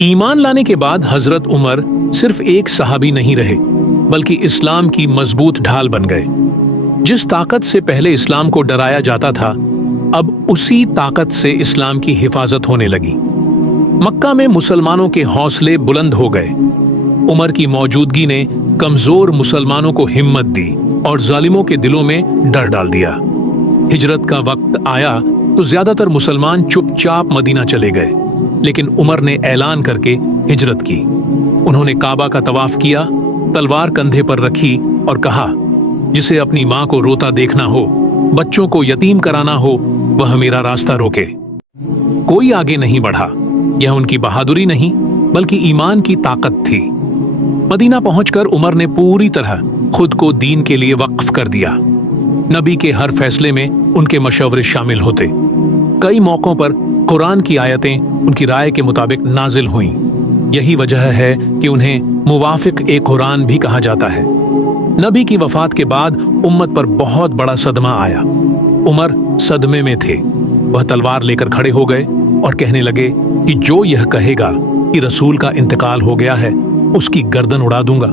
ایمان لانے کے بعد حضرت عمر صرف ایک صحابی نہیں رہے بلکہ اسلام کی مضبوط ڈھال بن گئے۔ جس طاقت سے پہلے اسلام کو ڈرایا جاتا تھا اب اسی طاقت سے اسلام کی حفاظت ہونے لگی۔ مکہ میں مسلمانوں کے حوصلے بلند ہو گئے۔ عمر کی موجودگی نے کمزور مسلمانوں کو ہمت دی اور ظالموں کے دلوں میں ڈر ڈال دیا۔ ہجرت کا وقت آیا تو زیادہ تر مسلمان چپ چاپ مدینہ چلے گئے، لیکن عمر نے اعلان کر کے ہجرت کی۔ انہوں نے کعبہ کا طواف کیا، تلوار کندھے پر رکھی اور کہا، جسے اپنی ماں کو روتا دیکھنا ہو، بچوں کو یتیم کرانا ہو، وہ میرا راستہ روکے۔ کوئی آگے نہیں بڑھا۔ یہ ان کی بہادری نہیں بلکہ ایمان کی طاقت تھی۔ مدینہ پہنچ کر عمر نے پوری طرح خود کو دین کے لیے وقف کر دیا۔ نبی کے ہر فیصلے میں ان کے مشورے شامل ہوتے۔ کئی موقعوں پر قرآن کی آیتیں ان کی رائے کے مطابق نازل ہوئیں۔ یہی وجہ ہے کہ انہیں موافق قرآن بھی کہا جاتا ہے۔ نبی کی وفات کے بعد امت پر بہت بڑا صدمہ آیا۔ عمر صدمے میں تھے۔ وہ تلوار لے کر کھڑے ہو گئے اور کہنے لگے کہ جو یہ کہے گا کہ رسول کا انتقال ہو گیا ہے اس کی گردن اڑا دوں گا۔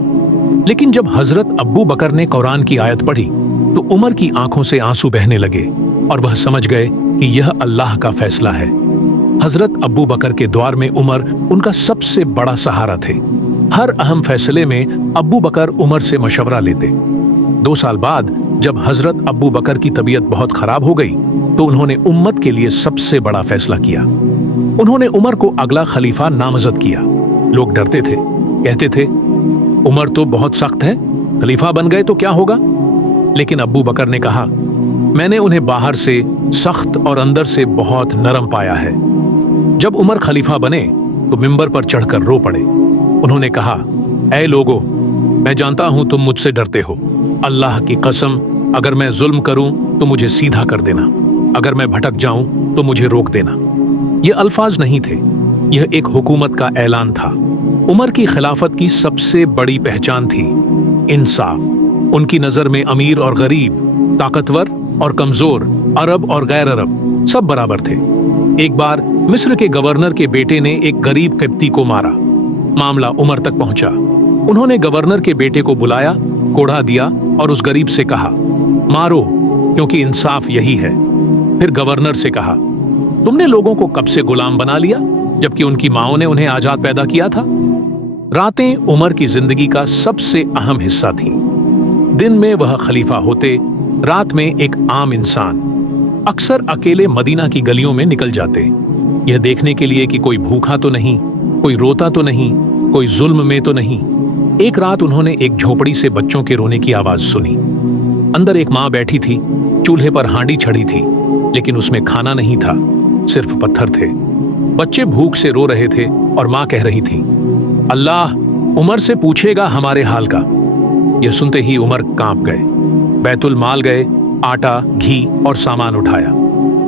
لیکن جب حضرت ابو بکر نے قرآن کی آیت پڑھی تو عمر کی آنکھوں سے آنسو بہنے لگے اور وہ سمجھ گئے کہ یہ اللہ کا فیصلہ ہے۔ حضرت ابو بکر کے دور میں عمر ان کا سب سے بڑا سہارا تھے۔ ہر اہم فیصلے میں ابو بکر عمر سے مشورہ لیتے۔ 2 سال بعد جب حضرت ابو بکر کی طبیعت بہت خراب ہو گئی تو انہوں نے امت کے لیے سب سے بڑا فیصلہ کیا۔ انہوں نے عمر کو اگلا خلیفہ نامزد کیا۔ لوگ ڈرتے تھے، کہتے تھے عمر تو بہت سخت ہے، خلیفہ بن گئے تو کیا ہوگا؟ لیکن ابو بکر نے کہا، میں نے انہیں باہر سے سخت اور اندر سے بہت نرم پایا ہے۔ جب عمر خلیفہ بنے تو منبر پر چڑھ کر رو پڑے۔ انہوں نے کہا، اے لوگو، میں جانتا ہوں تم مجھ سے ڈرتے ہو۔ اللہ کی قسم، اگر میں ظلم کروں تو مجھے سیدھا کر دینا، اگر میں بھٹک جاؤں تو مجھے روک دینا۔ یہ الفاظ نہیں تھے، یہ ایک حکومت کا اعلان تھا۔ عمر کی خلافت کی سب سے بڑی پہچان تھی انصاف۔ ان کی نظر میں امیر اور غریب، طاقتور اور کمزور، عرب اور غیر عرب سب برابر تھے۔ ایک بار مصر کے گورنر کے بیٹے نے ایک غریب قبطی کو مارا۔ معاملہ عمر تک پہنچا۔ انہوں نے گورنر کے بیٹے کو بلایا، کوڑھا دیا اور اس غریب سے کہا، مارو کیونکہ انصاف یہی ہے۔ پھر گورنر سے کہا، تم نے لوگوں کو کب سے غلام بنا لیا جبکہ ان کی ماؤں نے انہیں آزاد پیدا کیا تھا؟ راتیں عمر کی زندگی کا سب سے اہم حصہ تھیں۔ دن میں وہ خلیفہ ہوتے، رات میں ایک عام انسان۔ اکثر اکیلے مدینہ کی گلیوں میں نکل جاتے، یہ دیکھنے کے لیے کہ کوئی بھوکا تو نہیں، کوئی روتا تو نہیں، کوئی ظلم میں تو نہیں۔ ایک رات انہوں نے ایک جھوپڑی سے بچوں کے رونے کی آواز سنی۔ اندر ایک ماں بیٹھی تھی، چولہے پر ہانڈی چھڑی تھی، لیکن اس میں کھانا نہیں تھا، صرف پتھر تھے۔ بچے بھوک سے رو رہے تھے اور ماں کہہ رہی تھی، اللہ عمر سے پوچھے گا ہمارے حال کا۔ یہ سنتے ہی عمر کانپ گئے۔ بیت المال گئے، آٹا، گھی اور سامان اٹھایا۔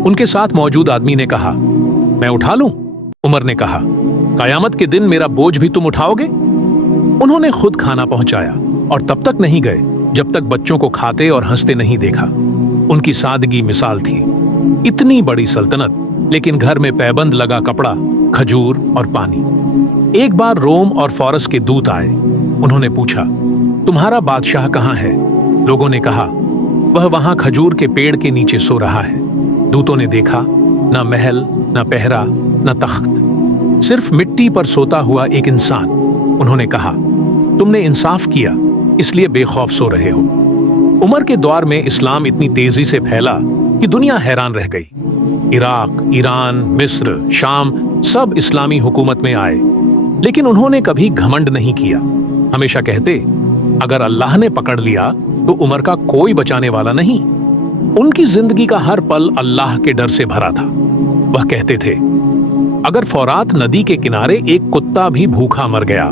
ان کے ساتھ موجود آدمی نے کہا، میں اٹھا لوں؟ عمر نے کہا، قیامت کے دن میرا بوجھ بھی تم اٹھاؤ گے؟ انہوں نے خود کھانا پہنچایا اور تب تک نہیں گئے جب تک بچوں کو کھاتے اور ہنستے نہیں دیکھا۔ ان کی سادگی مثال تھی۔ اتنی بڑی سلطنت لیکن گھر میں پیبند لگا کپڑا، کھجور اور پانی۔ ایک بار روم اور فارس کے دوت آئے۔ انہوں نے پوچھا، تمہارا بادشاہ کہاں ہے؟ لوگوں نے کہا، وہ وہاں کھجور کے پیڑ کے نیچے سو رہا ہے۔ دوتوں نے دیکھا، نہ محل، نہ پہرا، نہ تخت، صرف مٹی پر سوتا ہوا ایک انسان۔ انہوں نے کہا، تم نے انصاف کیا، اس لیے بے خوف سو رہے ہو۔ عمر کے دور میں اسلام اتنی تیزی سے پھیلا کہ دنیا حیران رہ گئی۔ عراق، ایران، مصر، شام سب اسلامی حکومت میں آئے، لیکن انہوں نے کبھی گھمنڈ نہیں کیا۔ ہمیشہ کہتے، اگر اللہ نے پکڑ لیا تو عمر کا کوئی بچانے والا نہیں۔ ان کی زندگی کا ہر پل اللہ کے ڈر سے بھرا تھا۔ وہ کہتے تھے، اگر فرات ندی کے کنارے ایک کتا بھی بھوکا مر گیا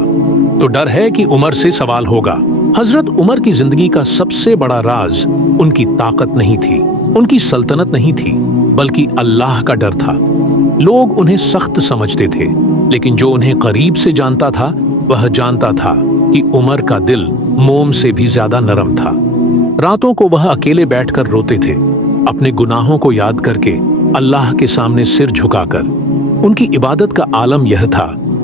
تو ڈر ہے کہ عمر سے سوال ہوگا۔ حضرت عمر کی زندگی کا سب سے بڑا راز ان کی طاقت نہیں تھی، ان کی سلطنت نہیں تھی، بلکہ اللہ کا ڈر تھا۔ لوگ انہیں سخت سمجھتے تھے، لیکن جو انہیں قریب سے جانتا تھا وہ جانتا تھا کہ عمر کا دل موم سے بھی زیادہ نرم تھا۔ راتوں کو وہ اکیلے بیٹھ کر روتے تھے، اپنے گناہوں کو یاد کر کے، اللہ کے سامنے سر جھکا کر۔ ان کی عبادت کا عالم یہ تھا